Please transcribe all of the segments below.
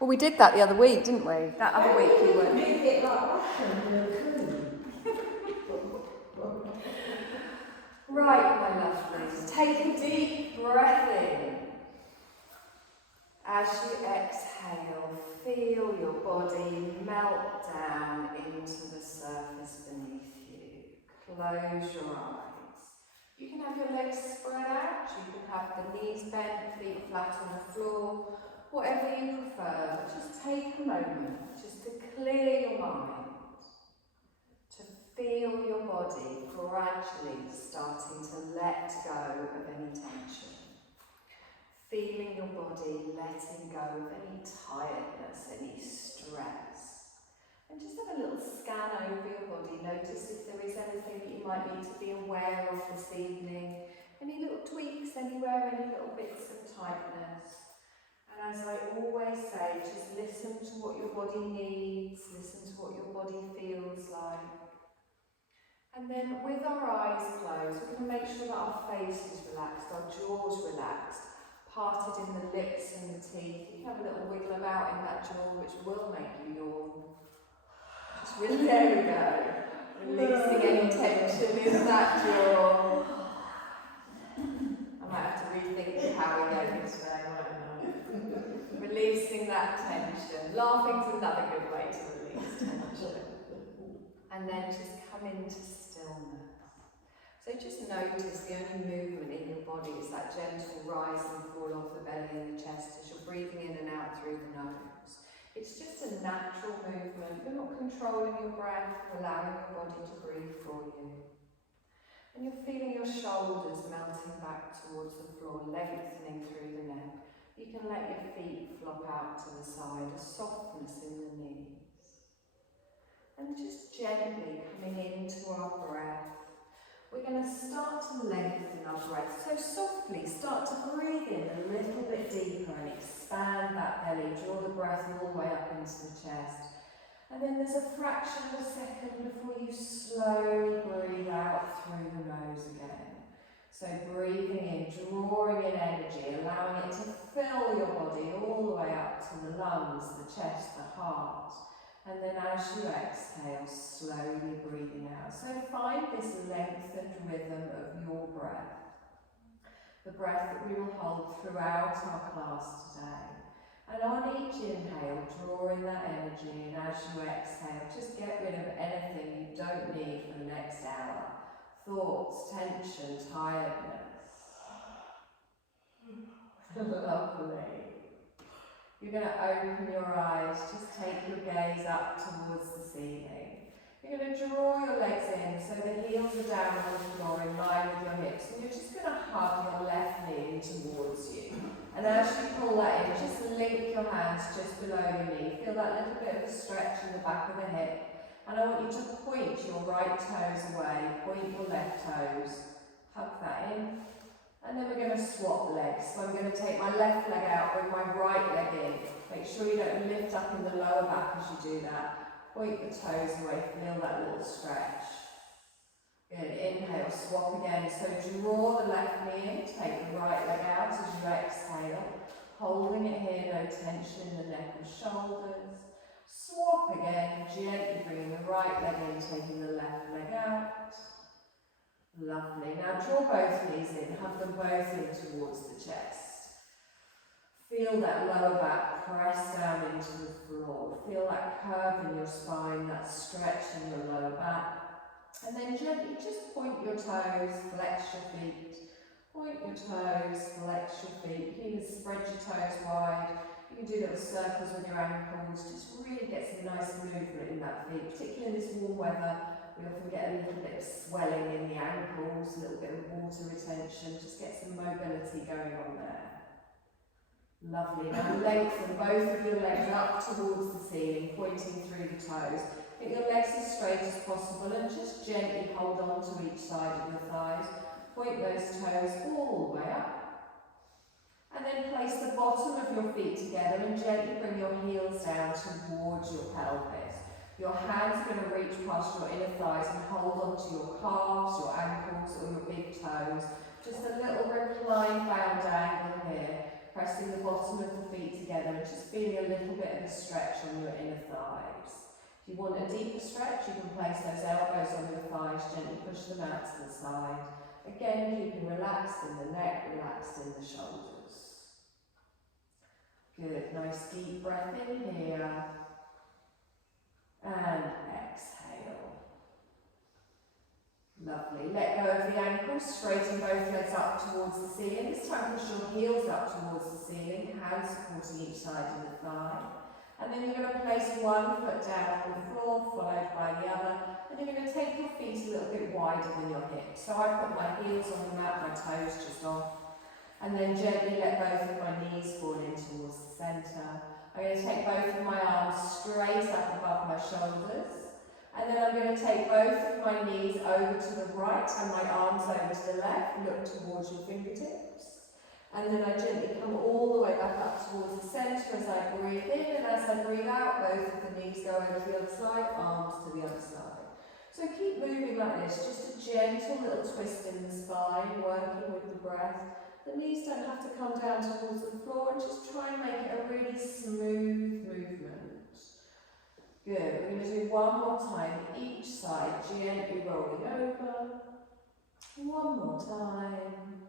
Well, we did that the other week, didn't we? That other week you were. Did it like Russian. Right, my lovelies, take a deep breath in. As you exhale, feel your body melt down into the surface beneath you. Close your eyes. You can have your legs spread out, you can have the knees bent, feet flat on the floor, whatever you prefer, but just take a moment just to clear your mind, to feel your body gradually starting to let go of any tension. Feeling your body letting go of any tiredness, any stress. And just have a little scan over your body. Notice if there is anything that you might need to be aware of this evening. Any little tweaks anywhere, any little bits of tightness. And as I always say, just listen to what your body needs, listen to what your body feels like. And then with our eyes closed, we're going to make sure that our face is relaxed, our jaw's relaxed, parted in the lips and the teeth. You can have a little wiggle about in that jaw, which will make you yawn. Just really, there we go. Releasing any tension in that jaw. I might have to rethink how we go today, mightn't I? Releasing that tension. Laughing's another good way to release tension. And then just come into stillness. So just notice the only movement in your body is that gentle rise and fall off the belly and the chest as you're breathing in and out through the nose. It's just a natural movement. You're not controlling your breath, you're allowing your body to breathe for you. And you're feeling your shoulders melting back towards the floor, lengthening through the neck. You can let your feet flop out to the side, a softness in the knees. And just gently coming into our breath, we're going to start to lengthen our breath. So softly start to breathe in a little bit deeper and expand that belly. Draw the breath all the way up into the chest. And then there's a fraction of a second before you slowly breathe out through the nose again. So breathing in, drawing in energy, allowing it to fill your body all the way up to the lungs, the chest, the heart. And then as you exhale, slowly breathing out. So find this lengthened rhythm of your breath. The breath that we will hold throughout our class today. And on each inhale, draw in that energy, and as you exhale, just get rid of anything you don't need for the next hour. Thoughts, tension, tiredness. Lovely. You're going to open your eyes, just take your gaze up towards the ceiling. You're going to draw your legs in so the heels are down on the floor in line with your hips, and you're just going to hug your left knee towards you. And as you pull that in, just link your hands just below your knee. Feel that little bit of a stretch in the back of the hip. And I want you to point your right toes away, point your left toes. Hug that in. And then we're going to swap legs. So I'm going to take my left leg out, bring my right leg in. Make sure you don't lift up in the lower back as you do that. Point the toes away, feel that little stretch. Good, inhale, swap again. So draw the left knee in, take the right leg out as you exhale. Holding it here, no tension in the neck and shoulders. Swap again, gently bringing the right leg in, taking the left leg out. Lovely. Now draw both knees in, hug them both in towards the chest. Feel that lower back press down into the floor. Feel that curve in your spine, that stretch in your lower back. And then gently just point your toes, flex your feet. Point your toes, flex your feet. You can even spread your toes wide. You can do little circles with your ankles. Just really get some nice movement in that feet, particularly in this warm weather. We often get a little bit of swelling in the ankles, a little bit of water retention. Just get some mobility going on there. Lovely. Now lengthen both of your legs up towards the ceiling, pointing through the toes. Get your legs as straight as possible and just gently hold on to each side of your thighs. Point those toes all the way up. And then place the bottom of your feet together and gently bring your heels down towards your pelvis. Your hands are going to reach past your inner thighs and hold on to your calves, your ankles or your big toes. Just a little recline bound angle here. pressing the bottom of the feet together and just feeling a little bit of a stretch on your inner thighs. If you want a deeper stretch, you can place those elbows on your thighs, gently push them out to the side. Again, keeping relaxed in the neck, relaxed in the shoulders. Good, nice deep breath in here. And exhale. Lovely. Let go of the ankles, straighten both legs up towards the ceiling. This time push your heels up towards the ceiling, hands supporting each side of the thigh. And then you're going to place one foot down on the floor, followed by the other. And you're going to take your feet a little bit wider than your hips. So I put my heels on the mat, my toes just off. And then gently let both of my knees fall in towards the centre. I'm going to take both of my arms straight up above my shoulders. And then I'm going to take both of my knees over to the right and my arms over to the left. Look towards your fingertips. And then I gently come all the way back up towards the centre as I breathe in. And as I breathe out, both of the knees go over to the other side, arms to the other side. So keep moving like this, just a gentle little twist in the spine, working with the breath. The knees don't have to come down towards the floor, and just try and make it a really smooth movement. Good, we're going to do one more time, each side, gently rolling over. One more time.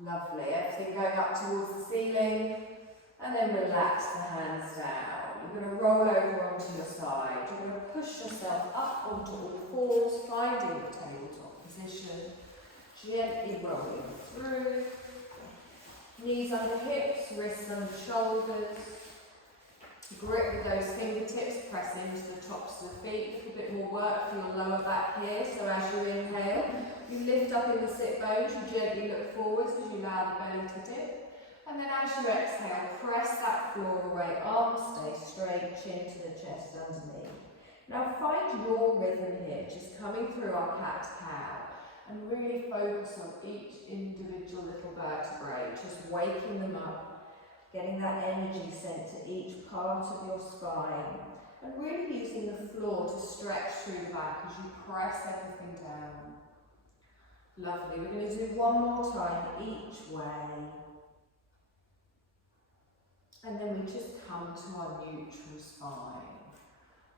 Lovely, everything going up towards the ceiling. And then relax the hands down. You're going to roll over onto your side. You're going to push yourself up onto all fours, finding the tabletop position. Gently rolling through. Knees under hips, wrists under shoulders. Grip with those fingertips, press into the tops of the feet. A little bit more work for your lower back here. So as you inhale, you lift up in the sit bones, you gently look forwards as you allow the belly to dip. And then as you exhale, press that floor away, arms stay straight, chin to the chest underneath. Now find your rhythm here, just coming through our cat-cow. And really focus on each individual little vertebrae, just waking them up, getting that energy sent to each part of your spine, and really using the floor to stretch through the back as you press everything down. Lovely, we're going to do one more time each way. And then we just come to our neutral spine.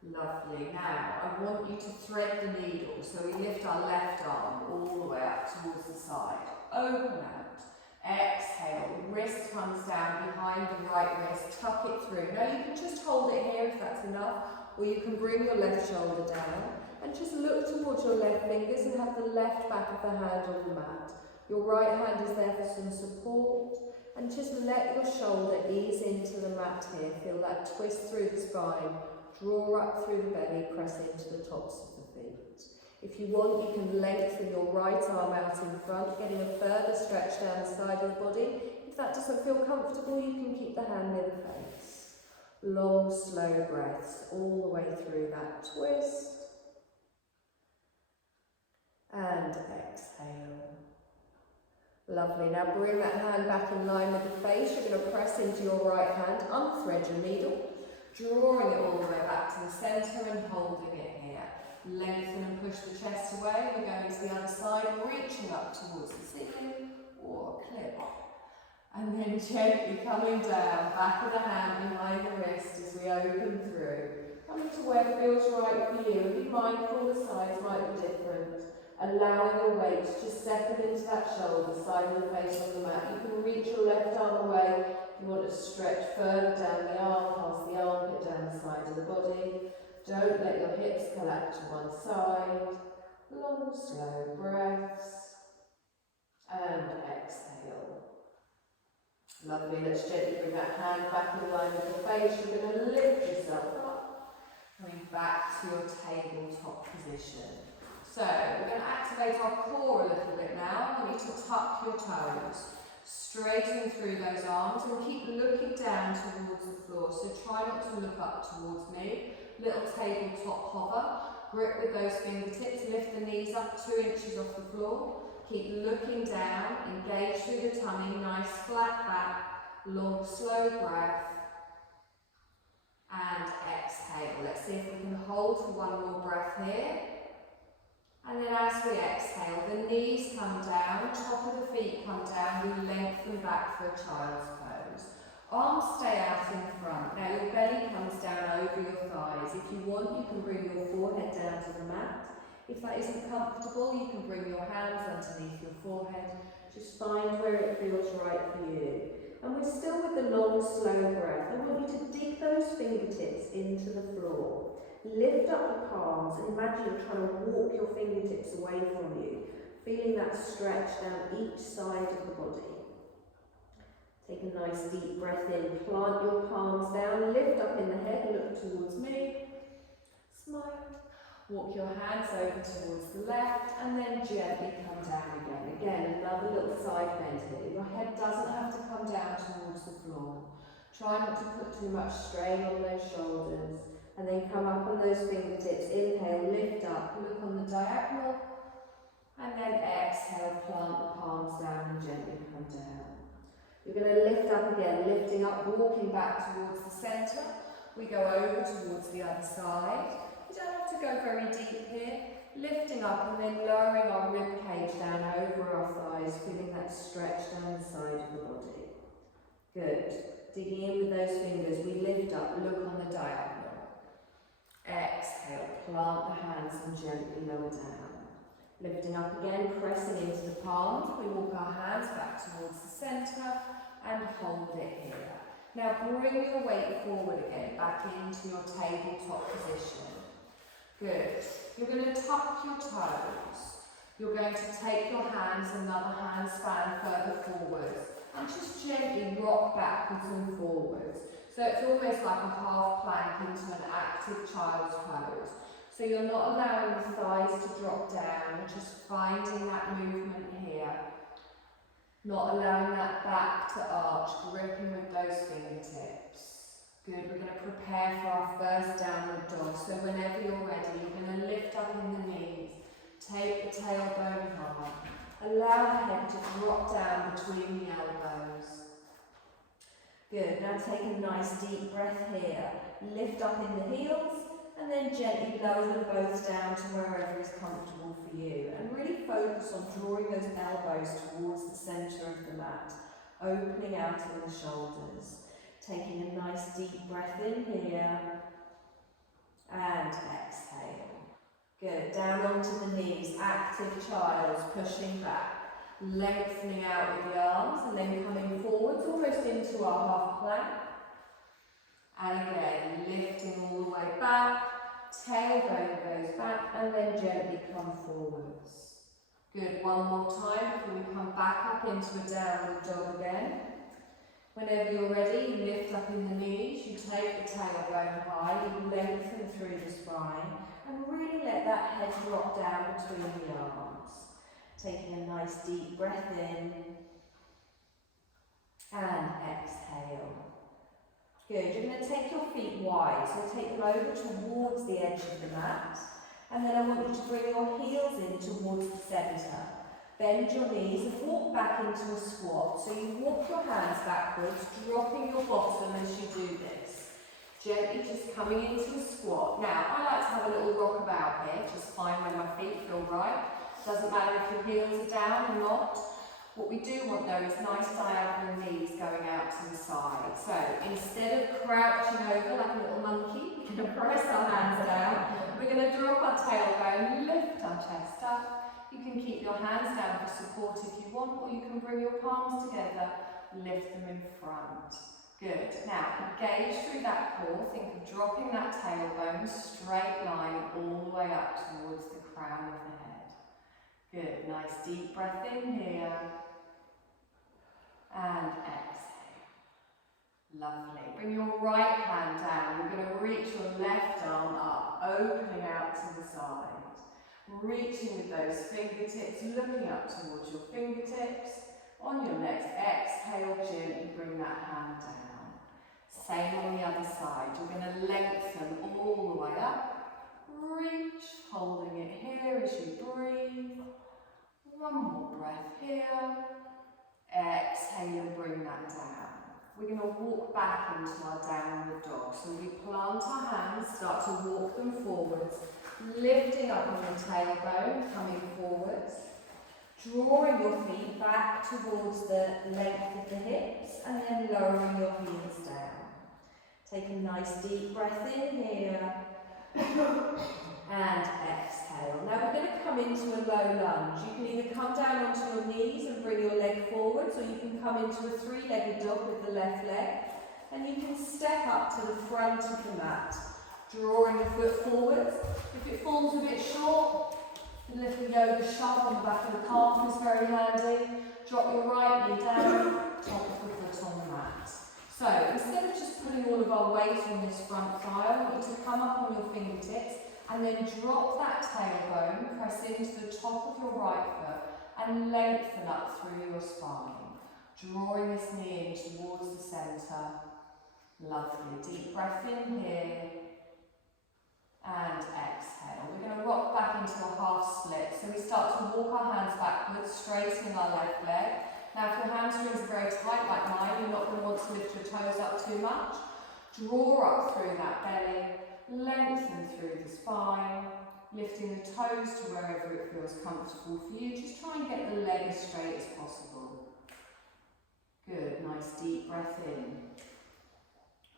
Lovely. Now, I want you to thread the needle. So we lift our left arm all the way up towards the side. Open out. Exhale. Wrist comes down behind the right wrist. Tuck it through. Now, you can just hold it here if that's enough, or you can bring your left shoulder down and just look towards your left fingers and have the left back of the hand on the mat. Your right hand is there for some support. And just let your shoulder ease into the mat here. Feel that twist through the spine. Draw up through the belly, press into the tops of the feet. If you want, you can lengthen your right arm out in front, getting a further stretch down the side of the body. If that doesn't feel comfortable, you can keep the hand near the face. Long, slow breaths all the way through that twist. And exhale. Lovely. Now bring that hand back in line with the face. You're going to press into your right hand, unthread your needle. Drawing it all the way back to the centre and holding it here. Lengthen and push the chest away. We're going to the other side, reaching up towards the ceiling or a clip. And then gently coming down, back of the hand behind the wrist as we open through. Coming to where it feels right for you. And be mindful the sides might be different. Allowing your weight to just settle into that shoulder, side of the face on the mat. You can reach your left arm away. You want to stretch further down the arm, past the armpit, down the side of the body. Don't let your hips collapse to one side. Long, slow breaths. And exhale. Lovely. Let's gently bring that hand back in line with the face. You're going to lift yourself up. Coming back to your tabletop position. So we're going to activate our core a little bit now. I want you to tuck your toes. Straighten through those arms and keep looking down towards the floor. So try not to look up towards me. Little tabletop hover. Grip with those fingertips. Lift the knees up 2 inches off the floor. Keep looking down. Engage through the tummy. Nice flat back. Long, slow breath. And exhale. Let's see if we can hold for one more breath here. And then as we exhale, the knees come down, top of the feet come down, we lengthen back for a child's pose. Arms stay out in front. Now your belly comes down over your thighs. If you want, you can bring your forehead down to the mat. If that isn't comfortable, you can bring your hands underneath your forehead. Just find where it feels right for you. And we're still with the long, slow breath. I want you to dig those fingertips into the floor. Lift up the palms and imagine you're trying to walk your fingertips away from you, feeling that stretch down each side of the body. Take a nice deep breath in, plant your palms down, lift up in the head, look towards me, smile. Walk your hands over towards the left and then gently come down again. Again, another little side bend here. Your head doesn't have to come down towards the floor. Try not to put too much strain on those shoulders. And then come up on those fingertips. Inhale, lift up, look on the diagonal. And then exhale, plant the palms down and gently come down. You're going to lift up again, lifting up, walking back towards the centre. We go over towards the other side. You don't have to go very deep here. Lifting up and then lowering our rib cage down over our thighs, feeling that stretch down the side of the body. Good. Digging in with those fingers, we lift up, look on the diagonal. Exhale, plant the hands and gently lower down. Lifting up again, pressing into the palms. We walk our hands back towards the centre and hold it here. Now bring your weight forward again, back into your tabletop position. Good. You're going to tuck your toes. You're going to take your hands, another hand span further forwards, and just gently rock backwards and forwards. So it's almost like a half plank into an active child's pose. So you're not allowing the thighs to drop down, just finding that movement here. Not allowing that back to arch, gripping with those fingertips. Good, we're going to prepare for our first downward dog. So whenever you're ready, you're going to lift up in the knees, take the tailbone high, allow the head to drop down between the elbows. Good, now take a nice deep breath here. Lift up in the heels and then gently lower them both down to wherever is comfortable for you. And really focus on drawing those elbows towards the centre of the mat, opening out in the shoulders. Taking a nice deep breath in here and exhale. Good, down onto the knees, active child, pushing back. Lengthening out with the arms and then coming forwards almost into our half plank. And again, lifting all the way back, tailbone goes back and then gently come forwards. Good, one more time before we come back up into a downward dog again. Whenever you're ready, you lift up in the knees, you take the tailbone high, you lengthen through the spine and really let that head drop down between the arms. Taking a nice deep breath in and exhale. Good, you're going to take your feet wide, so take them over towards the edge of the mat, and then I want you to bring your heels in towards the centre. Bend your knees and walk back into a squat. So you walk your hands backwards, dropping your bottom as you do this. Gently just coming into a squat. Now, I like to have a little rock about here, just find where my feet feel right. Doesn't matter if your heels are down or not. What we do want though is nice diagonal knees going out to the side. So instead of crouching over like a little monkey, we're going to press our hands down. We're going to drop our tailbone, lift our chest up. You can keep your hands down for support if you want, or you can bring your palms together, lift them in front. Good. Now engage through that core. Think of dropping that tailbone, straight line all the way up towards the crown of the head. Good, nice deep breath in here and exhale. Lovely. Bring your right hand down. We're going to reach your left arm up, opening out to the side. Reaching with those fingertips, looking up towards your fingertips. On your next exhale, gently bring that hand down. Same on the other side. You're going to lengthen all the way up. Reach, holding it here as you breathe. One more breath here. Exhale and bring that down. We're going to walk back into our downward dog. So we plant our hands, start to walk them forwards, Lifting up on the tailbone, coming forwards. Drawing your feet back towards the length of the hips and then lowering your heels down. Take a nice deep breath in here and exhale. Now we're going to come into a low lunge. You can either come down onto your knees and bring your leg forwards, or you can come into a three-legged dog with the left leg, and you can step up to the front of the mat, drawing the foot forwards. If it falls a bit short, the little yoga shove on the back of the calf is very handy. Drop your right knee down, top of the foot on the mat. So instead of just putting all of our weight on this front thigh, I want you to come up on your fingertips and then drop that tailbone, press into the top of your right foot and lengthen up through your spine. Drawing this knee in towards the centre. Lovely. Deep breath in here. And exhale. We're going to rock back into a half split. So we start to walk our hands backwards, straightening our left leg. Now if your hamstrings are very tight like mine, you're not going to want to lift your toes up too much. Draw up through that belly, lengthen through the spine, lifting the toes to wherever it feels comfortable for you. Just try and get the leg as straight as possible. Good, nice deep breath in.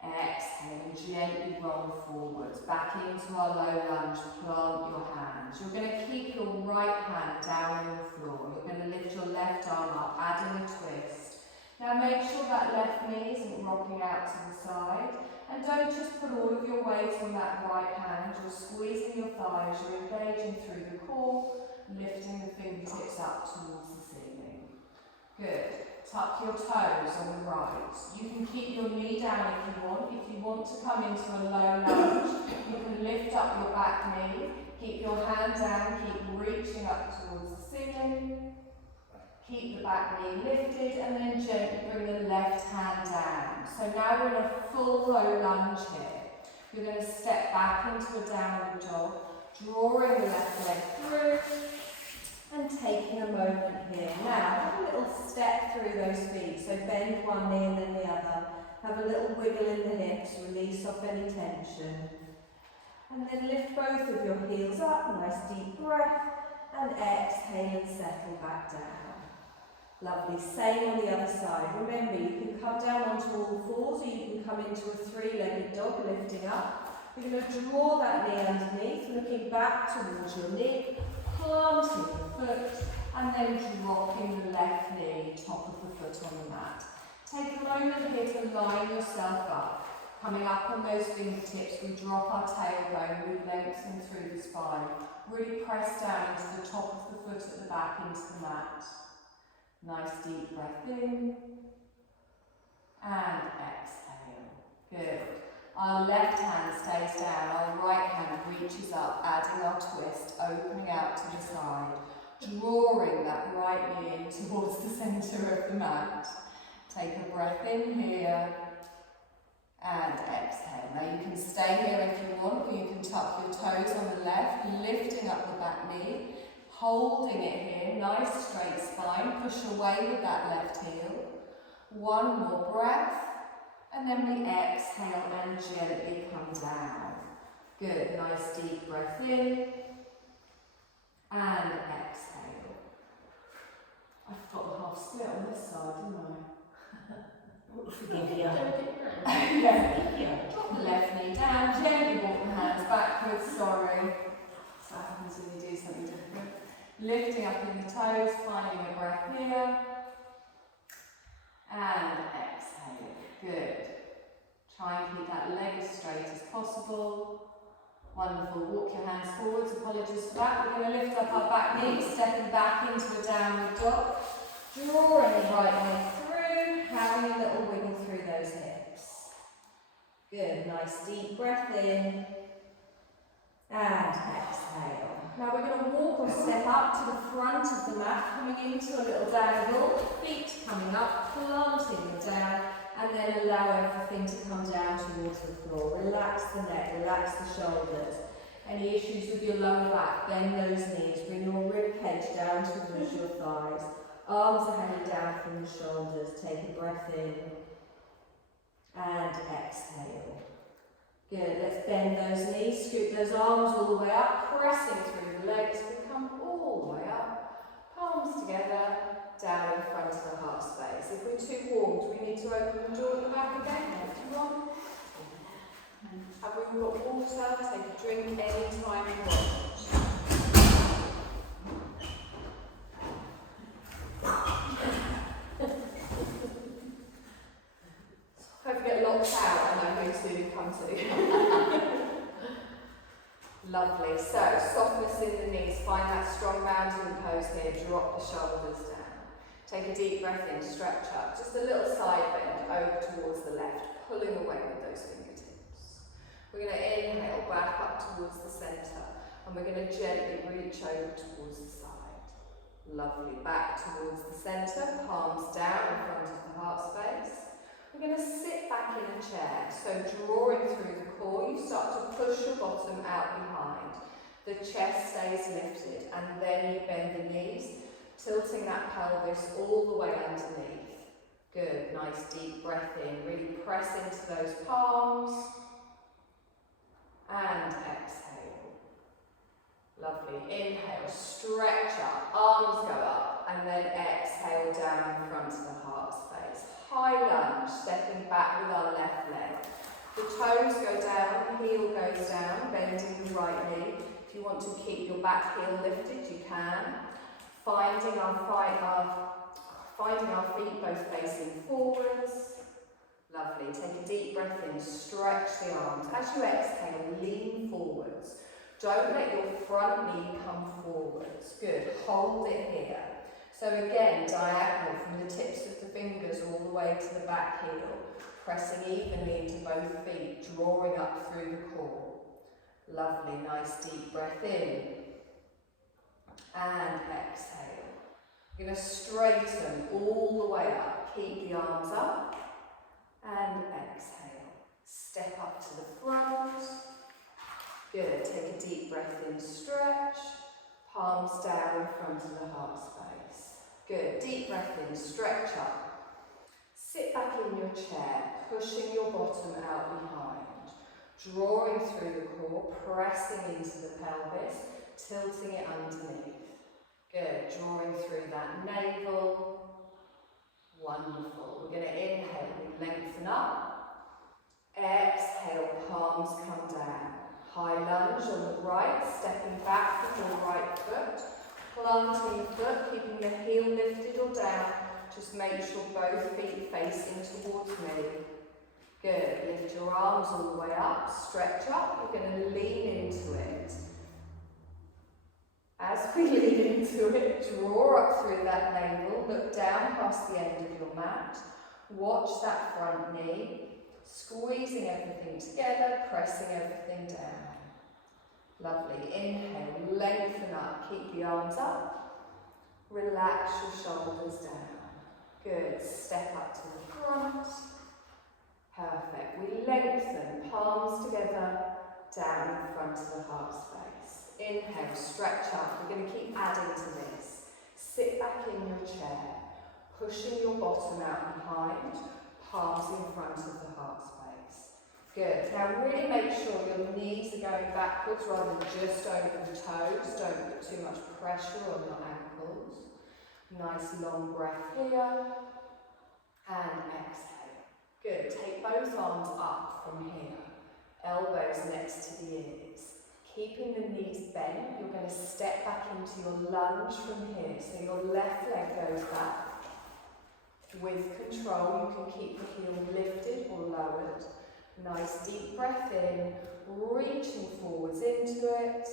Exhale and gently roll forwards, back into our low lunge, plant your hands. You're going to keep your right hand down on the floor. You're going to lift your left arm up, adding a twist. Now make sure that left knee isn't rocking out to the side. And don't just put all of your weight on that right hand. You're squeezing your thighs, you're engaging through the core, lifting the fingertips up towards the ceiling. Good. Tuck your toes on the right. You can keep your knee down if you want. If you want to come into a low lunge, you can lift up your back knee. Keep your hand down, keep reaching up towards the ceiling. Keep the back knee lifted and then gently bring the left hand down. So now we're in a full low lunge here. You're going to step back into a downward dog, drawing the left leg through. And taking a moment here. Now, have a little step through those feet. So bend one knee and then the other. Have a little wiggle in the hips, release off any tension. And then lift both of your heels up, nice deep breath. And exhale and settle back down. Lovely, same on the other side. Remember, you can come down onto all fours or you can come into a three-legged dog, lifting up. You're going to draw that knee underneath, looking back towards your knee. Planting the foot and then dropping the left knee, top of the foot on the mat. Take a moment here to line yourself up. Coming up on those fingertips, we drop our tailbone, we lengthen through the spine. Really press down into the top of the foot at the back into the mat. Nice deep breath in and exhale. Good. Our left hand stays down, our right hand reaches up, adding our twist, opening out to the side, drawing that right knee in towards the centre of the mat. Take a breath in here and exhale. Now you can stay here if you want, or you can tuck your toes on the left, lifting up the back knee, holding it here, nice straight spine, push away with that left heel. One more breath. And then we exhale and gently come down. Good, nice deep breath in. And exhale. I've got the half split on this side, didn't I? Forgive you. Yeah. Drop the left knee down, gently walk the hands backwards, sorry. So that happens when you do something different. Lifting up in the toes, finding a breath here. And exhale. Good. Try and keep that leg as straight as possible. Wonderful. Walk your hands forwards. Apologies for that. We're going to lift up our back knee, stepping back into a downward dog. Drawing the right leg through, having a little wiggle through those hips. Good. Nice deep breath in. And exhale. Now we're going to walk or step up to the front of the mat, coming into a little dangle, feet coming up, planting them down, and then allow everything to come down towards the floor. Relax the neck, relax the shoulders. Any issues with your lower back, bend those knees, bring your rib cage down towards your thighs. Arms are hanging down from the shoulders. Take a breath in and exhale. Good, let's bend those knees. knees, scoot those arms all the way up, pressing through the legs. We come all the way up, palms together, down in front of the heart space. If we're too warm, do we need to open the door at the back again? If you want. Have we got water? Take a drink any time you want. Hope you get locked out and know who to come to. Lovely. So, softness in the knees. Find that strong mountain pose here. Drop the shoulders down. Take a deep breath in, stretch up. Just a little side bend over towards the left, pulling away with those fingertips. We're going to inhale back up towards the centre, and we're going to gently reach over towards the side. Lovely. Back towards the centre, palms down in front of the heart space. We're going to sit back in a chair, so drawing through the core, you start to push your bottom out behind. The chest stays lifted, and then you bend the knees, tilting that pelvis all the way underneath. Good, nice deep breath in, really press into those palms, and exhale. Lovely, inhale, stretch up, arms go up, and then exhale down in front of the heart space. High lunge, stepping back with our left leg. The toes go down, heel goes down, bending the right knee. If you want to keep your back heel lifted, you can. Finding our feet both facing forwards. Lovely. Take a deep breath in, stretch the arms. As you exhale, lean forwards. Don't let your front knee come forwards. Good. Hold it here. So again, diagonal from the tips of the fingers all the way to the back heel, pressing evenly into both feet, drawing up through the core. Lovely, nice deep breath in. And exhale. You're going to straighten all the way up. Keep the arms up. And exhale. Step up to the front. Good. Take a deep breath in, stretch. Palms down in front of the heart space. Good. Deep breath in, stretch up. Sit back in your chair, pushing your bottom out behind. Drawing through the core, pressing into the pelvis, tilting it underneath. Good. Drawing through that navel. Wonderful. We're going to inhale, we lengthen up. Exhale, palms come down. High lunge on the right, stepping back with your right foot. Planting the foot, keeping the heel lifted or down. Just make sure both feet facing towards me. Good. Lift your arms all the way up, stretch up. You're going to lean into it. As we lean into it, draw up through that navel, look down past the end of your mat. Watch that front knee, squeezing everything together, pressing everything down. Lovely. Inhale, lengthen up, keep the arms up. Relax your shoulders down. Good. Step up to the front. Perfect. We lengthen, palms together, down in front of the heart space. Inhale, stretch up. We're going to keep adding to this. Sit back in your chair, pushing your bottom out behind, palms in front of the heart space. Good. Now really make sure your knees are going backwards rather than just over the toes. Don't put too much pressure on your ankles. Nice long breath here. And exhale. Good. Take both arms up from here. Elbows next to the ears. Keeping the knees bent, you're going to step back into your lunge from here. So your left leg goes back. With control, you can keep the heel lifted or lowered. Nice deep breath in, reaching forwards into it.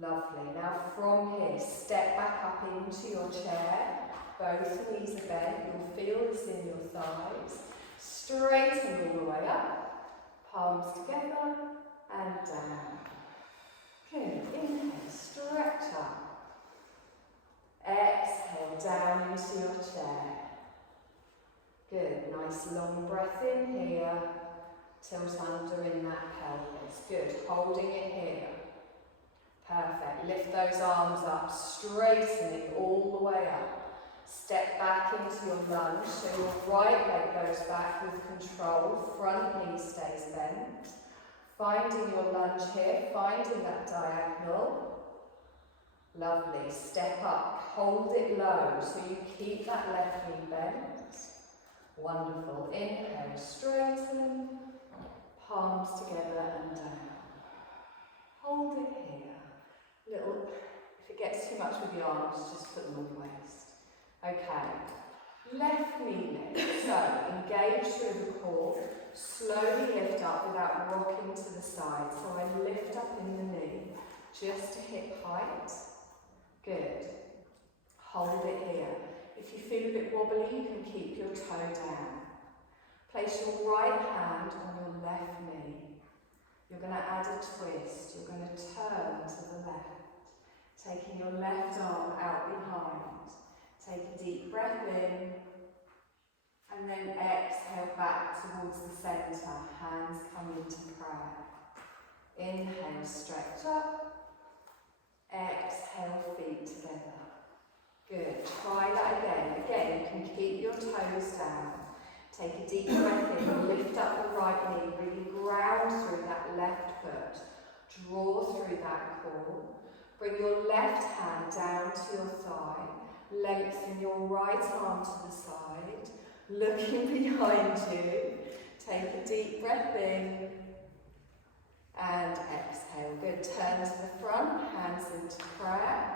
Lovely. Now from here, step back up into your chair. Both knees are bent. You'll feel this in your thighs. Straighten all the way up. Palms together and down. Good. Inhale, stretch up. Exhale, down into your chair. Good. Nice long breath in here. Tilt under in that pelvis. Good. Holding it here. Perfect. Lift those arms up. Straighten it all the way up. Step back into your lunge. So your right leg goes back with control. Front knee stays bent. Finding your lunge here, finding that diagonal. Lovely. Step up, hold it low so you keep that left knee bent. Wonderful. Inhale, straighten. Palms together and down. Hold it here. Little, if it gets too much with the arms, just put them on the waist. Okay. Left knee lift. So engage through the core. Slowly lift up without rocking to the side. So I lift up in the knee just to hip height. Good. Hold it here. If you feel a bit wobbly, you can keep your toe down. Place your right hand on your left knee. You're going to add a twist. You're going to turn to the left. Taking your left arm out behind. Take a deep breath in. And then exhale back towards the centre. Hands come into prayer. Inhale, stretch up. Exhale, feet together. Good. Try that again. Again, you can keep your toes down. Take a deep breath in. Lift up the right knee. Really ground through that left foot. Draw through that core. Bring your left hand down to your thigh. Lengthen your right arm to the side. Looking behind you. Take a deep breath in. And exhale. Good. Turn to the front. Hands into prayer.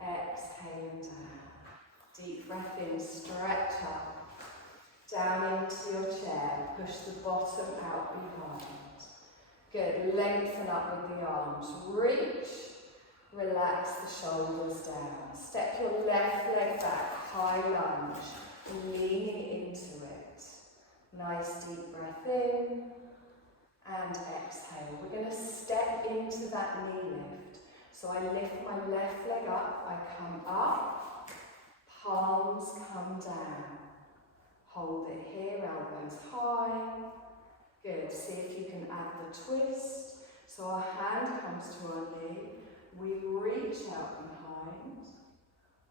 Exhale down. Deep breath in, stretch up. Down into your chair. Push the bottom out behind. Good. Lengthen up with the arms. Reach. Relax the shoulders down. Step your left leg back. High lunge. Leaning into it. Nice deep breath in. And exhale. We're going to step into that knee lift. So I lift my left leg up, I come up, palms come down. Hold it here, elbows high. Good, see if you can add the twist. So our hand comes to our knee, we reach out behind,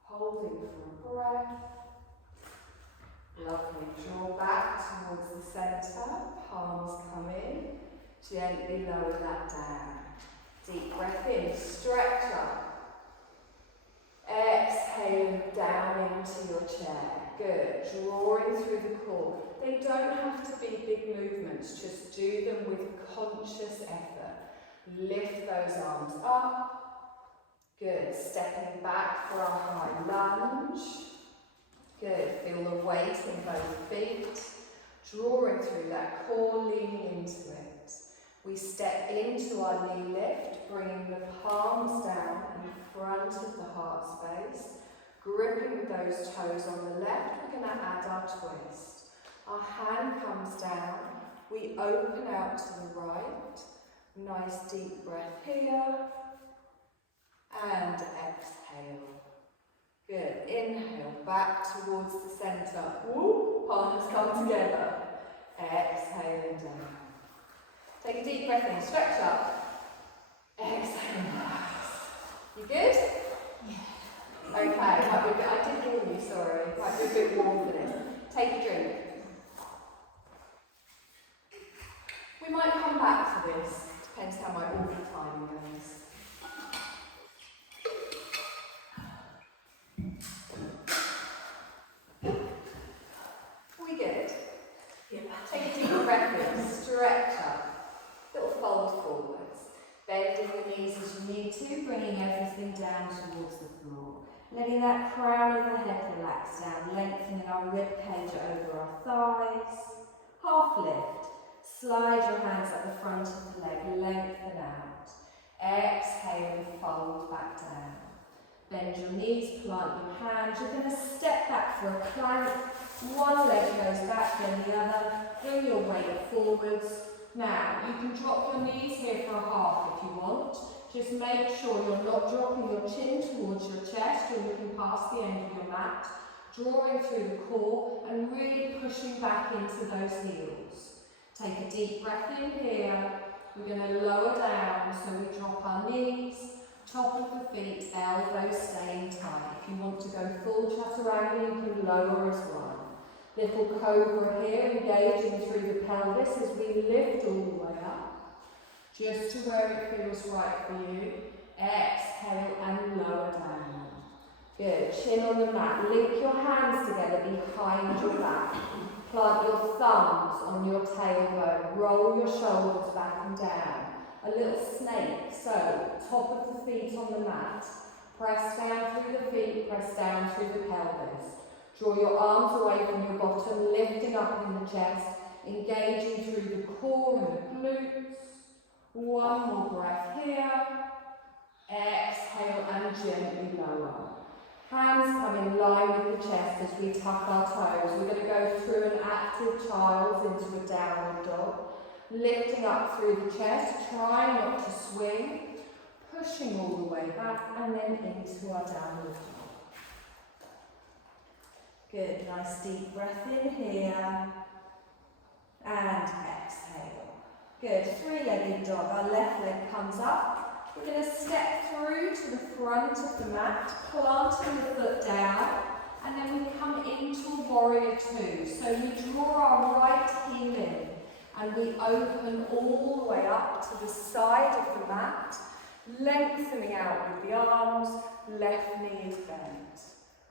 holding for a breath. Lovely, draw back towards the centre, palms come in, gently lower that down. Deep breath in, stretch up. Exhaling down into your chair. Good. Drawing through the core. They don't have to be big movements, just do them with conscious effort. Lift those arms up. Good. Stepping back for our high lunge. Good. Feel the weight in both feet. Drawing through that core, leaning into it. We step into our knee lift, bringing the palms down in front of the heart space. Gripping with those toes on the left, we're going to add our twist. Our hand comes down, we open out to the right. Nice deep breath here. And exhale. Good. Inhale, back towards the centre. Woo, palms come together. Exhaling down. Take a deep breath in, stretch up. Exhale, relax. You good? Yeah. Okay, I did warn you, sorry. Might be a bit warm for this. Take a drink. We might come back to this. Depends how my order timing goes. We good? Yeah. Take a deep breath in, stretch up. Little fold forwards. Bending the knees as you need to, bringing everything down towards the floor. Letting that crown of the head relax down, lengthening our rib cage over our thighs. Half lift. Slide your hands at the front of the leg, lengthen out. Exhale and fold back down. Bend your knees, plant your hands. You're going to step back for a plank. One leg goes back, then the other. Bring your weight forwards. Now, you can drop your knees here for a half if you want. Just make sure you're not dropping your chin towards your chest. You're looking past the end of your mat. Drawing through the core and really pushing back into those heels. Take a deep breath in here. We're going to lower down, so we drop our knees. Top of the feet, elbows staying tight. If you want to go full chaturanga, you can lower as well. Little cobra here, engaging through the pelvis as we lift all the way up. just to where it feels right for you. Exhale and lower down. Good, chin on the mat. Link your hands together behind your back. Plant your thumbs on your tailbone. Roll your shoulders back and down. A little snake. So, top of the feet on the mat. Press down through the feet, press down through the pelvis. Draw your arms away from your bottom, lifting up in the chest, engaging through the core and the glutes. One more breath here. Exhale and gently lower. Hands come in line with the chest as we tuck our toes. We're going to go through an active child into a downward dog. Lifting up through the chest, trying not to swing. Pushing all the way back and then into our downward dog. Good, nice deep breath in here. And exhale. Good, three-legged dog. Our left leg comes up. We're going to step through to the front of the mat, planting the foot down, and then we come into a warrior two. So we draw our right heel in, and we open all the way up to the side of the mat, lengthening out with the arms, left knee is bent.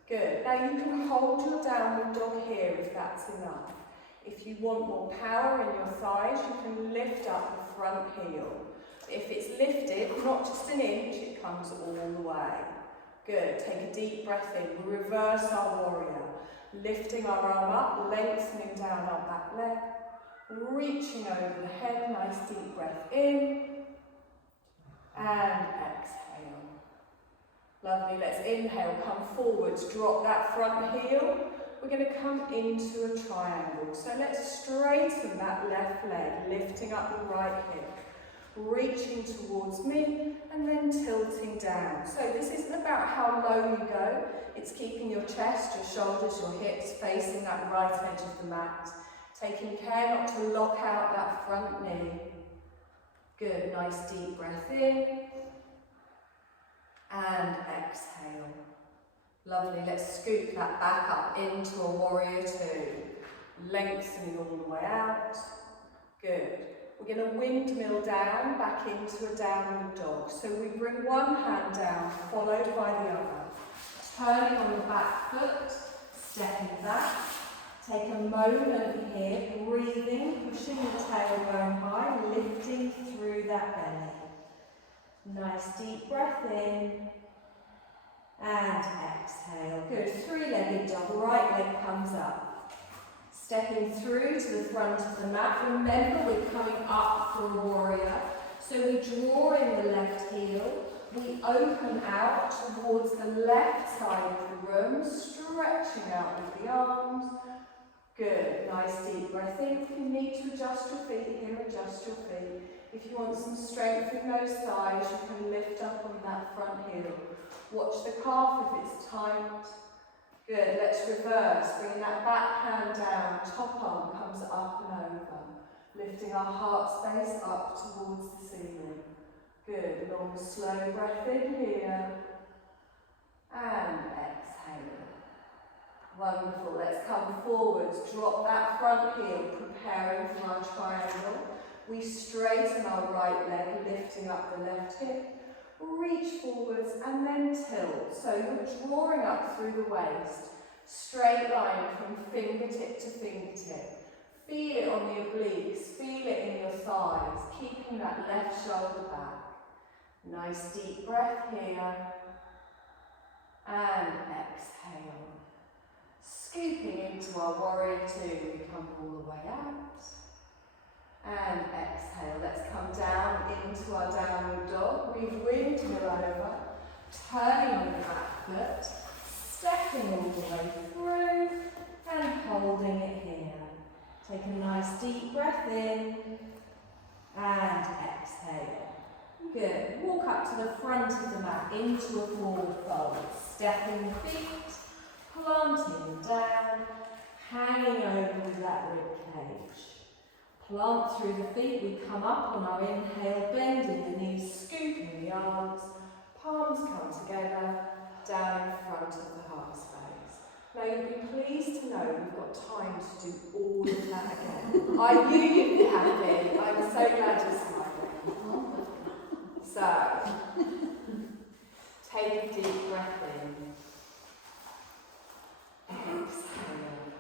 Good. Now you can hold your downward dog here if that's enough. If you want more power in your thighs, you can lift up the front heel. If it's lifted, not just an inch, it comes all the way. Good. Take a deep breath in. We reverse our warrior. Lifting our arm up, lengthening down our back leg, reaching over the head, nice deep breath in. And exhale. Lovely, let's inhale, come forwards, drop that front heel. We're going to come into a triangle. So let's straighten that left leg, lifting up the right hip, reaching towards me, and then tilting down. So this isn't about how low you go, it's keeping your chest, your shoulders, your hips facing that right edge of the mat. Taking care not to lock out that front knee. Good, nice deep breath in and exhale. Lovely, let's scoop that back up into a warrior two. Lengthening all the way out. Good. We're going to windmill down, back into a downward dog. So we bring one hand down, followed by the other. Turning on the back foot, stepping back. Take a moment here, breathing, pushing the tailbone high, lifting through that belly. Nice deep breath in and exhale. Good, three-legged dog, right leg comes up. Stepping through to the front of the mat. Remember, we're coming up for a warrior. So we draw in the left heel. We open out towards the left side of the room, stretching out with the arms. Good, nice deep breath in. If you need to adjust your feet here, adjust your feet. If you want some strength in those thighs, you can lift up on that front heel. Watch the calf if it's tight. Good, let's reverse. Bring that back hand down, top arm comes up and over. Lifting our heart space up towards the ceiling. Good, long slow breath in here. And exhale. Wonderful, let's come forwards, drop that front heel, preparing for our triangle. We straighten our right leg, lifting up the left hip, reach forwards and then tilt. So you're drawing up through the waist, straight line from fingertip to fingertip. Feel it on the obliques, feel it in your thighs, keeping that left shoulder back. Nice deep breath here, and exhale. Scooping into our warrior two, we come all the way out. And exhale, let's come down into our downward dog. We windmill over, turning on the back foot, stepping all the way through, and holding it here. Take a nice deep breath in, and exhale. Good, walk up to the front of the mat, into a forward fold, stepping the feet, planting down, hanging over with that rib cage. Plant through the feet, we come up on our inhale, bending the knees, scooping the arms, palms come together, down in front of the heart space. Now you'll be pleased to know we've got time to do all of that again. I knew you'd be happy, I'm so glad you're smiling. So, take a deep breath in. Exhale.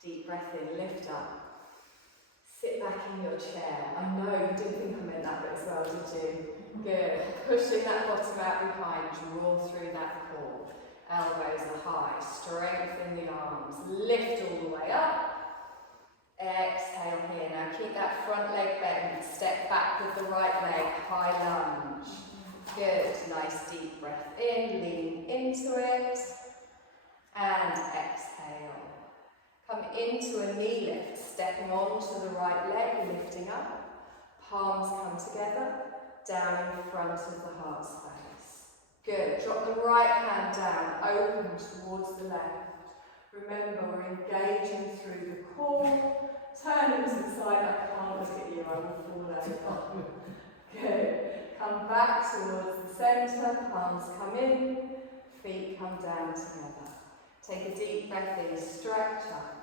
Deep breath in, lift up. Sit back in your chair. I know you didn't think I meant that bit as well, did you? Good. Pushing that bottom out behind, draw through that core. Elbows are high, strengthen the arms, lift all the way up. Exhale here. Now keep that front leg bent, step back with the right leg, high lunge. Good. Nice deep breath in, lean into it. And exhale. Come into a knee lift, stepping onto the right leg, lifting up. Palms come together, down in front of the heart space. Good. Drop the right hand down, open towards the left. Remember, we're engaging through the core. Turn it to the side. I can't look at you, I will fall over. Good. Come back towards the centre, palms come in, feet come down together. Take a deep breath in, stretch up.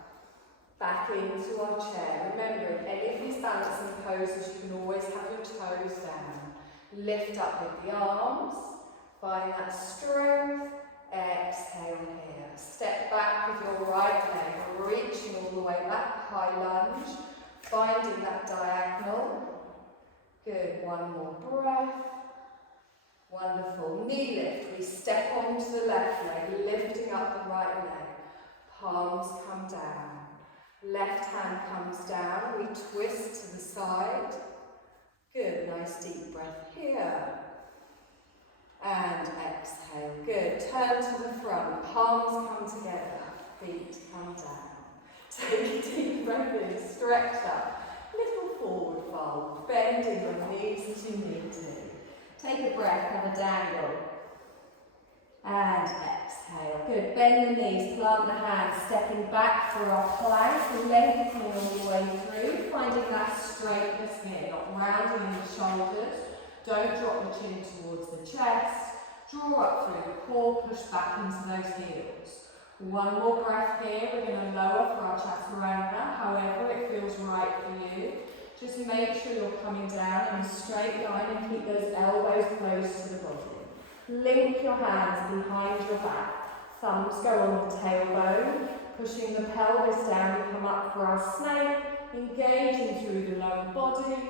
Back into our chair. Remember, in any of these balancing poses, you can always have your toes down. Lift up with the arms. Find that strength. Exhale here. Step back with your right leg, reaching all the way back, high lunge. Finding that diagonal. Good. One more breath. Wonderful. Knee lift. We step onto the left leg, lifting up the right leg. Palms come down. Left hand comes down, we twist to the side. Good, nice deep breath here. And exhale, good. Turn to the front, palms come together, feet come down. Take a deep breath in, stretch up. Little forward fold, bending your knees as you need to. Take a breath, have a dangle. And exhale. Good. Bend the knees, plant the hands, stepping back for our plank, lengthening all the way through, finding that straightness here, not rounding in the shoulders. Don't drop the chin towards the chest. Draw up through the core, push back into those heels. One more breath here. We're going to lower for our chaturanga, however it feels right for you. Just make sure you're coming down in a straight line and keep those elbows close to the body. Link your hands behind your back. Thumbs go on the tailbone. Pushing the pelvis down, we come up for our snake. Engaging through the lower body.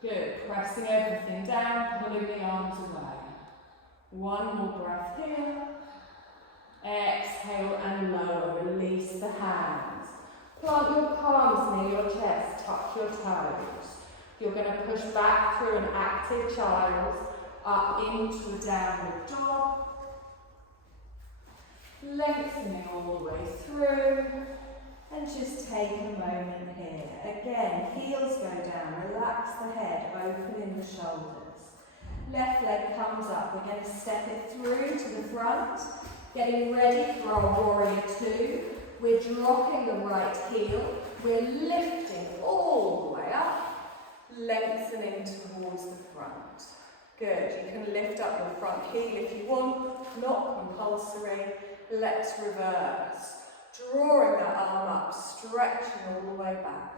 Good. Pressing everything down, pulling the arms away. One more breath here. Exhale and lower. Release the hands. Plant your palms near your chest. Tuck your toes. You're going to push back through an active child. Up into a downward dog, lengthening all the way through, and just take a moment here. Again, heels go down, relax the head, opening the shoulders. Left leg comes up, we're going to step it through to the front, getting ready for our warrior two. We're dropping the right heel, we're lifting all the way up, lengthening towards the front. Good, you can lift up your front heel if you want, not compulsory. Let's reverse. Drawing that arm up, stretching all the way back.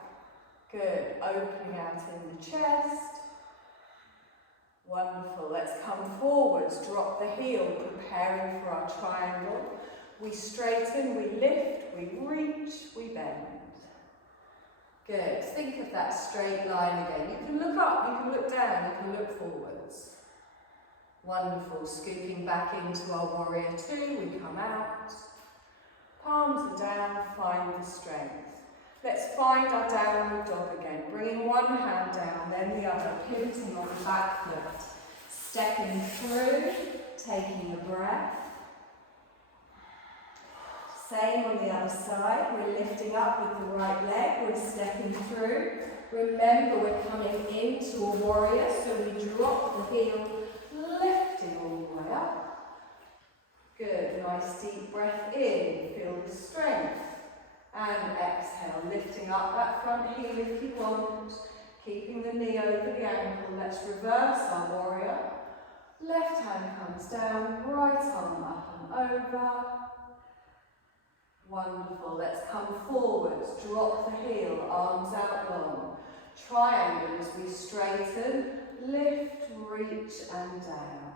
Good, opening out in the chest. Wonderful, let's come forwards, drop the heel, preparing for our triangle. We straighten, we lift, we reach, we bend. Good, think of that straight line again. You can look up, you can look down, you can look forwards. Wonderful, scooping back into our warrior two, we come out. Palms are down, find the strength. Let's find our downward dog again, bringing one hand down, then the other, pivoting on the back foot. Stepping through, taking a breath. Same on the other side, we're lifting up with the right leg, we're stepping through. Remember, we're coming into a warrior, so we drop the heel, lifting all the way up. Good, nice deep breath in, feel the strength. And exhale, lifting up that front heel if you want. Keeping the knee over the ankle, let's reverse our warrior. Left hand comes down, right arm up and over. Wonderful, let's come forwards, drop the heel, arms out long. Triangle as we straighten, Lift, reach and down.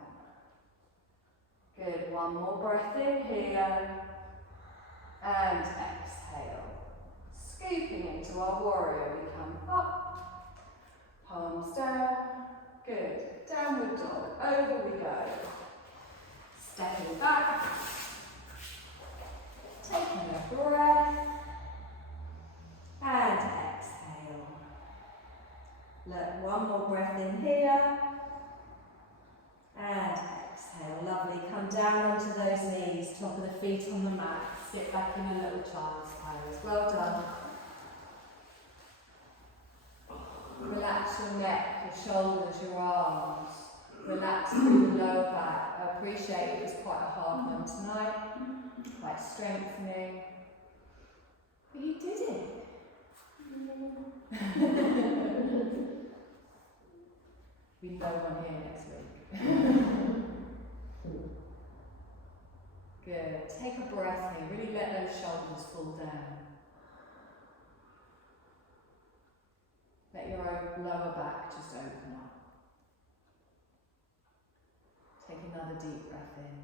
Good, one more breath in here. And exhale. Scooping into our warrior, we come up, palms down. Good, downward dog, over we go. Stepping back, taking a breath, and exhale. Let one more breath in here, and exhale. Lovely, come down onto those knees, top of the feet on the mat. Sit back in a little child's pose. Well done. Relax your neck, your shoulders, your arms. Relax through the lower back. I appreciate it was quite a hard one tonight, quite strengthening. But you did it. We know one here next week. Good. Take a breath here. Really let those shoulders fall down. Let your lower back just open up. Take another deep breath in.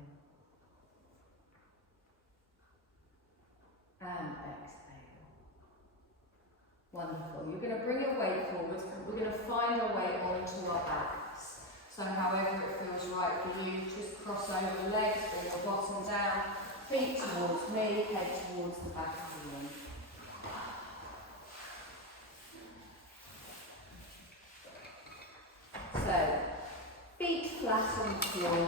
And exhale. Wonderful. You're going to bring your weight forward. We're going to find our way onto our backs. So however it feels right for you, just cross over the legs, bring your bottom down, feet towards me, head towards the back of the room. So, feet flat on the floor.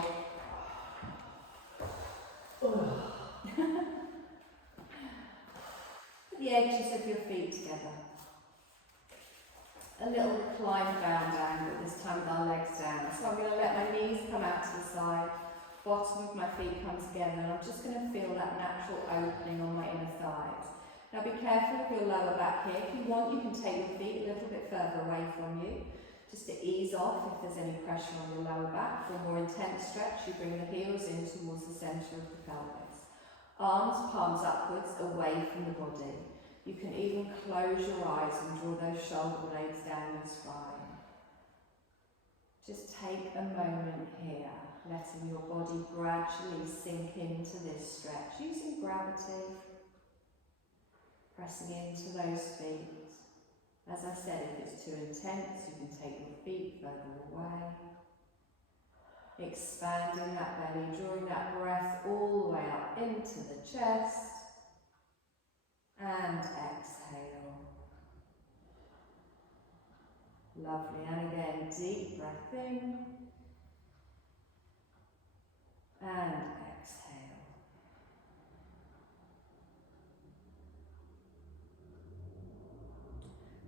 Put the edges of your feet together. A little climb down, but this time with our legs down. So I'm going to let my knees come out to the side, bottom of my feet come together, and I'm just going to feel that natural opening on my inner thighs. Now be careful of your lower back here. If you want, you can take your feet a little bit further away from you, just to ease off if there's any pressure on your lower back. For a more intense stretch, you bring the heels in towards the centre of the pelvis. Arms, palms upwards, away from the body. You can even close your eyes and draw those shoulder blades down your spine. Just take a moment here, letting your body gradually sink into this stretch, using gravity, pressing into those feet. As I said, if it's too intense, you can take your feet further away. Expanding that belly, drawing that breath all the way up into the chest. And exhale. Lovely, and again, deep breath in. And exhale.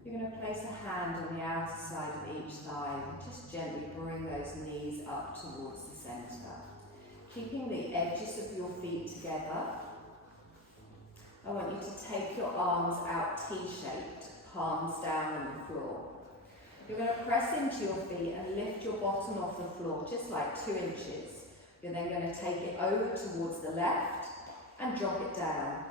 You're going to place a hand on the outer side of each thigh and just gently bring those knees up towards the centre. Keeping the edges of your feet together, I want you to take your arms out T-shaped, palms down on the floor. You're going to press into your feet and lift your bottom off the floor, just like 2 inches. You're then going to take it over towards the left and drop it down.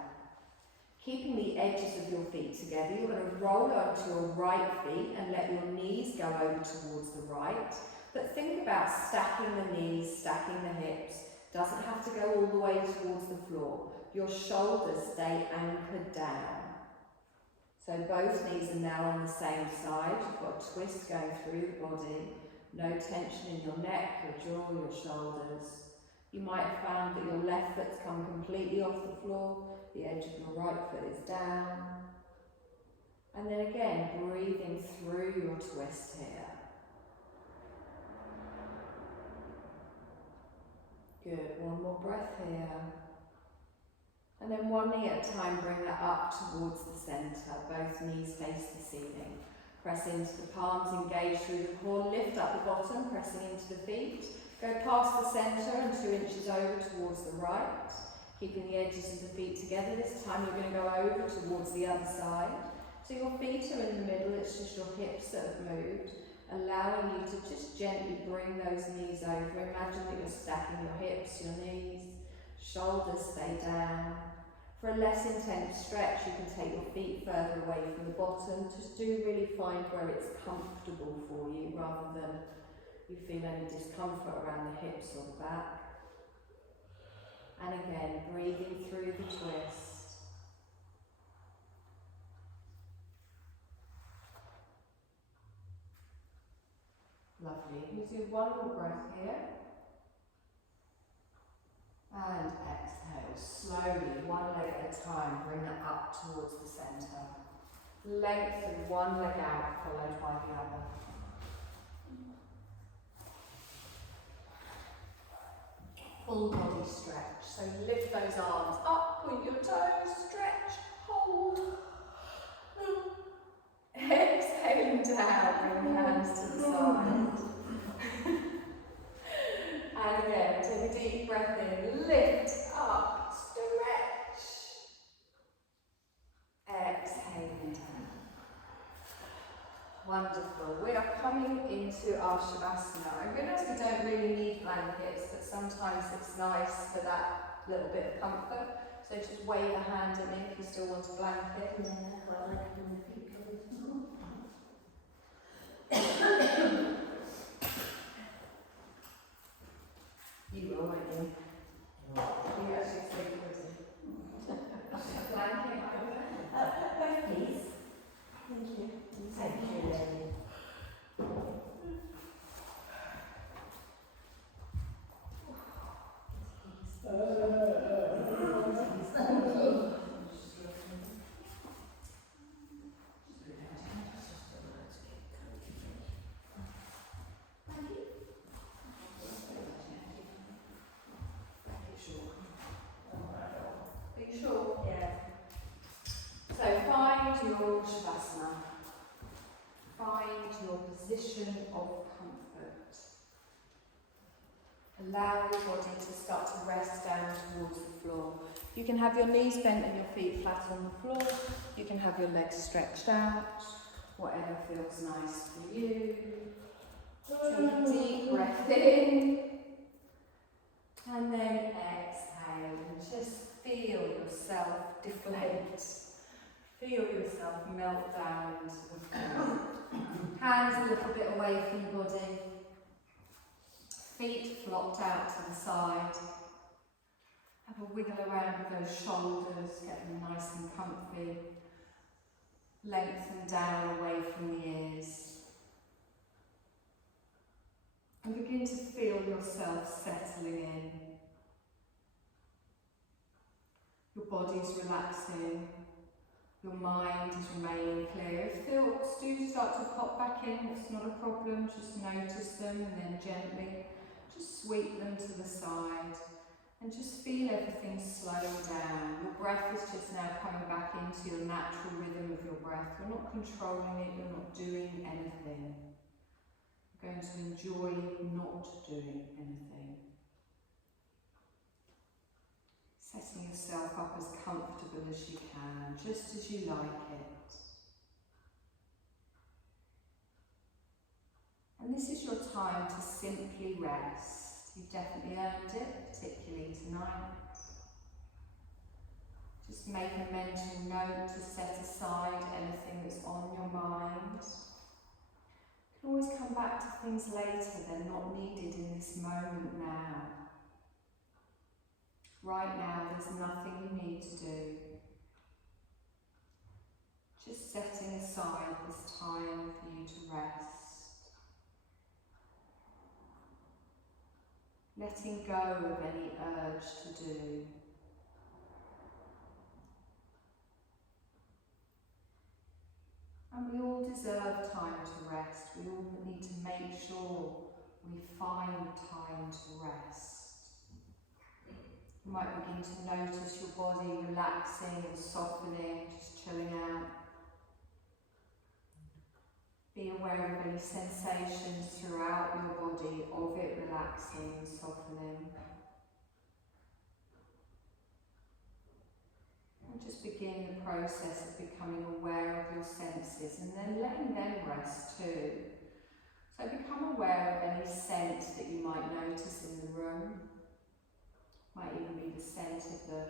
Keeping the edges of your feet together, you're going to roll onto your right feet and let your knees go over towards the right. But think about stacking the knees, stacking the hips. Doesn't have to go all the way towards the floor. Your shoulders stay anchored down. So both knees are now on the same side. You've got a twist going through the body. No tension in your neck, your jaw, your shoulders. You might have found that your left foot's come completely off the floor. The edge of your right foot is down. And then again, breathing through your twist here. Good, one more breath here. And then one knee at a time, bring that up towards the centre. Both knees face the ceiling. Press into the palms, engage through the core, lift up the bottom, pressing into the feet. Go past the centre and 2 inches over towards the right. Keeping the edges of the feet together. This time you're going to go over towards the other side. So your feet are in the middle, it's just your hips that have moved. Allowing you to just gently bring those knees over. Imagine that you're stacking your hips, your knees, shoulders stay down. For a less intense stretch, you can take your feet further away from the bottom. Just do really find where it's comfortable for you rather than you feel any discomfort around the hips or the back. And again, breathing through the twist. Lovely. You do one more breath here. And exhale, slowly, one leg at a time, bring it up towards the centre. Lengthen one leg out, followed by the other. Full body stretch. So lift those arms up, point your toes, stretch, hold. Exhaling down, bring hands to the side. And again, take a deep breath in, lift up, stretch. Exhaling down. Wonderful. We are coming into our Shavasana. I realise we don't really need blankets, but sometimes it's nice for that little bit of comfort. So just wave a hand at me if you still want a blanket. Yeah, well, I like when the feet go. You will, won't you? You actually sleep pretty. Blanket over. Both please. Thank you. Thank you, Lily. Are you sure? Yeah. So find your Shavasana. Find your position of comfort. Allow your body to start to rest down towards the floor. You can have your knees bent and your feet flat on the floor. You can have your legs stretched out, whatever feels nice for you. Take a deep breath in and then exhale and just feel yourself deflate. Feel yourself melt down into the floor. Hands a little bit away from your body. Feet flopped out to the side. Have a wiggle around with those shoulders, get them nice and comfy. Lengthen down away from the ears. And begin to feel yourself settling in. Your body's relaxing. Your mind is remaining clear. If thoughts do start to pop back in, it's not a problem. Just notice them and then gently just sweep them to the side. And just feel everything slow down. Your breath is just now coming back into your natural rhythm of your breath. You're not controlling it, you're not doing anything. You're going to enjoy not doing anything. Setting yourself up as comfortable as you can, just as you like it. And this is your time to simply rest. You've definitely earned it, particularly tonight. Just make a mental note to set aside anything that's on your mind. You can always come back to things later, they're not needed in this moment now. Right now, there's nothing you need to do. Just setting aside this time for you to rest. Letting go of any urge to do. And we all deserve time to rest. We all need to make sure we find time to rest. You might begin to notice your body relaxing and softening, just chilling out. Be aware of any sensations throughout your body of it relaxing and softening. And just begin the process of becoming aware of your senses and then letting them rest too. So become aware of any scent that you might notice in the room. Might even be the scent of the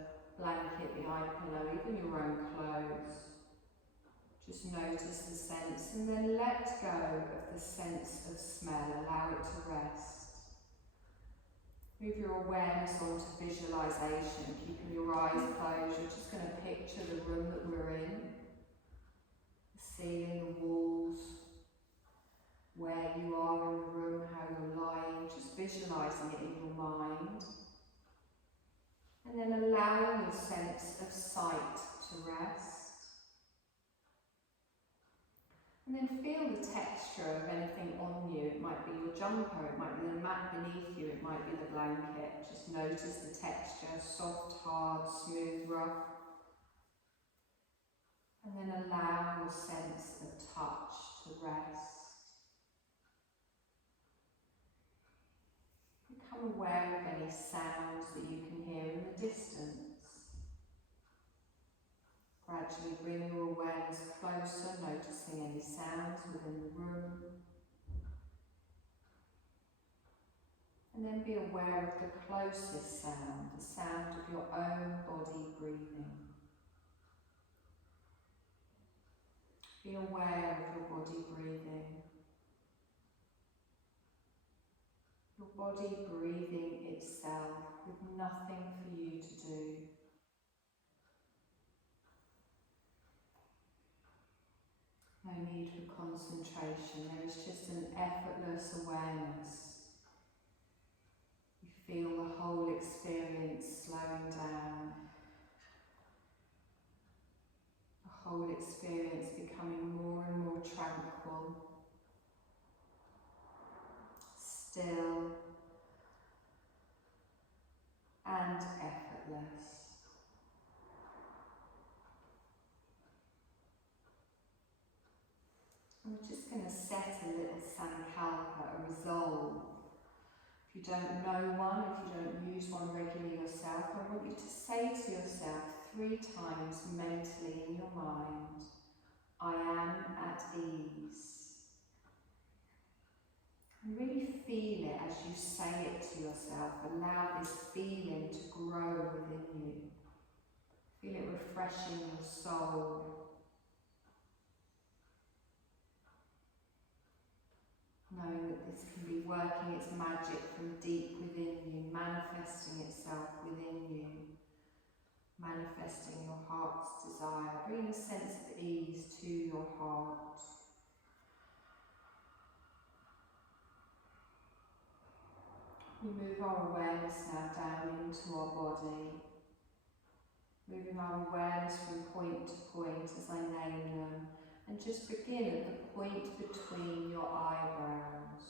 blanket, the eye pillow, even your own clothes. Just notice the sense and then let go of the sense of smell. Allow it to rest. Move your awareness onto visualization, keeping your eyes closed. You're just going to picture the room that we're in. The ceiling, the walls, where you are in the room, how you're lying. Just visualizing it in your mind. And then allowing your sense of sight to rest. And then feel the texture of anything on you. It might be your jumper, it might be the mat beneath you, it might be the blanket. Just notice the texture, soft, hard, smooth, rough. And then allow your sense of touch to rest. Become aware of any sounds that you can hear in the distance. Gradually bring your awareness closer, noticing any sounds within the room. And then be aware of the closest sound, the sound of your own body breathing. Be aware of your body breathing. Your body breathing itself with nothing for you to do. No need for concentration, there is just an effortless awareness. You feel the whole experience slowing down. The whole experience becoming more and more tranquil, still and effortless. We're just going to set a little sankalpa, a resolve. If you don't know one, if you don't use one regularly yourself, I want you to say to yourself 3 times mentally in your mind, I am at ease. And really feel it as you say it to yourself. Allow this feeling to grow within you. Feel it refreshing your soul. Knowing that this can be working its magic from deep within you, manifesting itself within you, manifesting your heart's desire, bringing a sense of ease to your heart. We move our awareness now down into our body, moving our awareness from point to point as I name them. And just begin at the point between your eyebrows.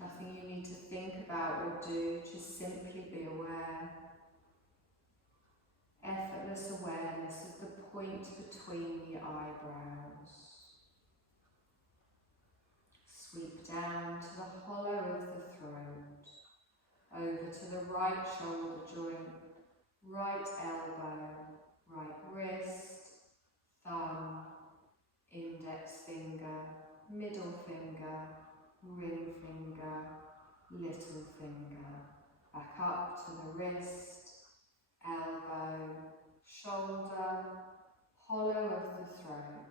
Nothing you need to think about or do, just simply be aware. Effortless awareness of the point between the eyebrows. Sweep down to the hollow of the throat, over to the right shoulder joint, right elbow, right wrist, thumb, index finger, middle finger, ring finger, little finger. Back up to the wrist, elbow, shoulder, hollow of the throat.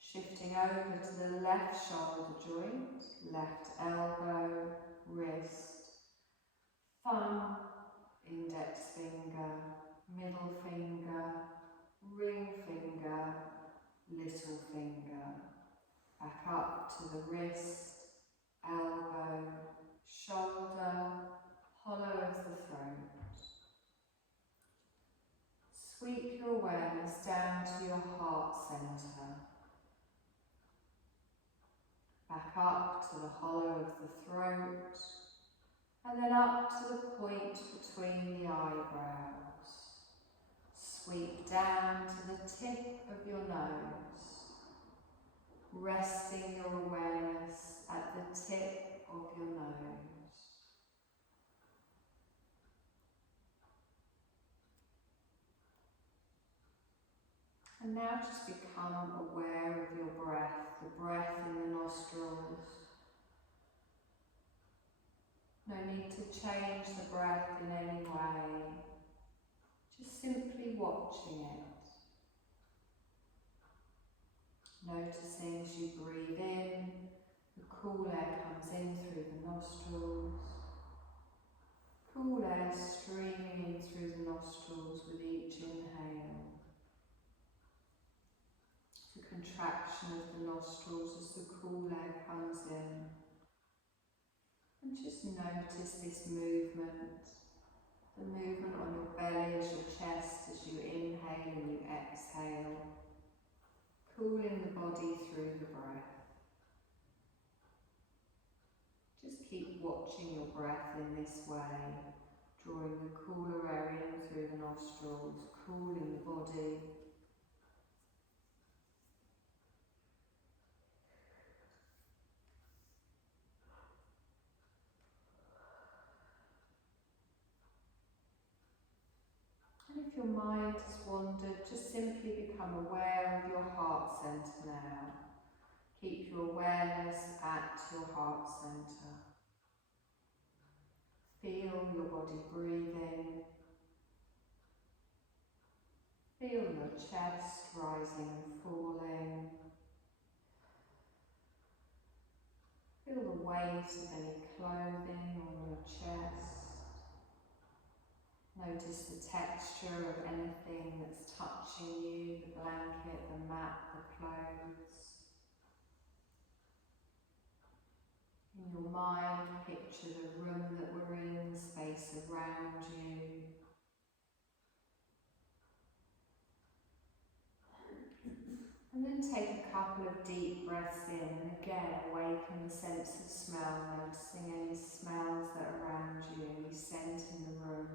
Shifting over to the left shoulder joint, left elbow, wrist, thumb, index finger, middle finger, ring finger, little finger. Back up to the wrist, elbow, shoulder, hollow of the throat. Sweep your awareness down to your heart centre. Back up to the hollow of the throat, and then up to the point between the eyebrows. Sweep down to the tip of your nose, resting your awareness at the tip of your nose. And now just become aware of your breath, the breath in the nostrils. No need to change the breath in any way, just simply watching it. Noticing as you breathe in, the cool air comes in through the nostrils. Cool air streaming in through the nostrils with each inhale. The contraction of the nostrils as the cool air comes in. And just notice this movement. The movement on your belly as your chest as you inhale and you exhale. Cooling the body through the breath. Just keep watching your breath in this way, drawing the cooler air in through the nostrils, cooling the body. And if your mind has wandered, just simply become aware of your heart centre now. Keep your awareness at your heart centre. Feel your body breathing. Feel your chest rising and falling. Feel the weight of any clothing on your chest. Notice the texture of anything that's touching you, the blanket, the mat, the clothes. In your mind, picture the room that we're in, the space around you. And then take a couple of deep breaths in and again awaken the sense of smell, noticing any smells that are around you, any scent in the room.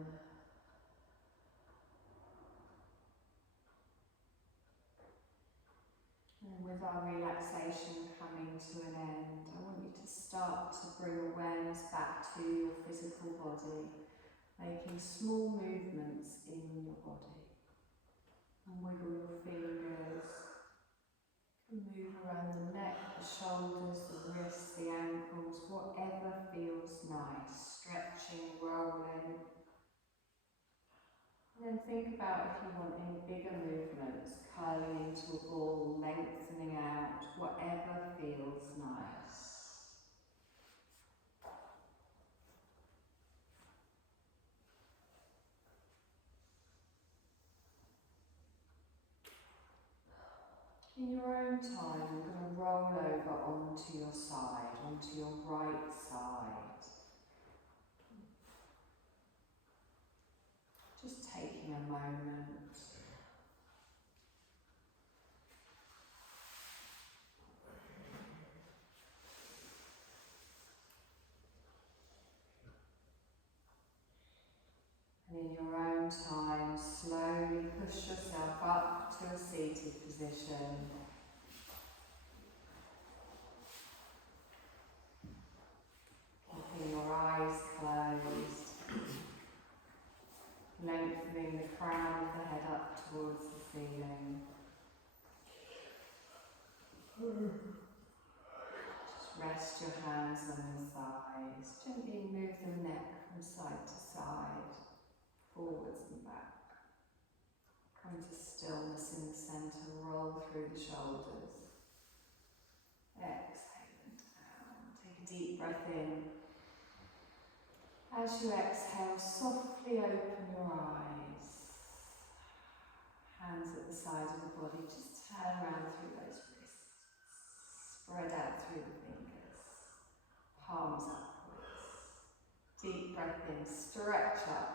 And with our relaxation coming to an end, I want you to start to bring awareness back to your physical body, making small movements in your body. And wiggle your fingers. Move around the neck, the shoulders, the wrists, the ankles, whatever feels nice. Stretching, rolling. And then think about if you want any bigger movements, curling into a ball, lengthening out, whatever feels nice. In your own time, you're going to roll over onto your side, onto your right side. Just taking a moment. And in your own time, slowly push yourself up to a seated position. Keeping your eyes closed. Lengthening the crown of the head up towards the ceiling. Just rest your hands on your thighs. Gently move the neck from side to side, forwards and back. Come to stillness in the centre, roll through the shoulders. Exhale and down. Take a deep breath in. As you exhale, softly open your eyes. Hands at the side of the body, just turn around through those wrists. Spread out through the fingers. Palms upwards. Deep breath in, stretch up.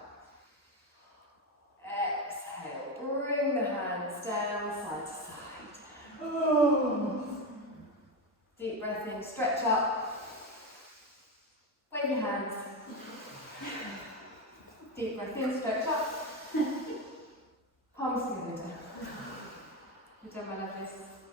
Exhale, bring the hands down side to side. Deep breath in, stretch up. Wave your hands. Deep breath in, stretch up. Palms together. You've done my lovelies.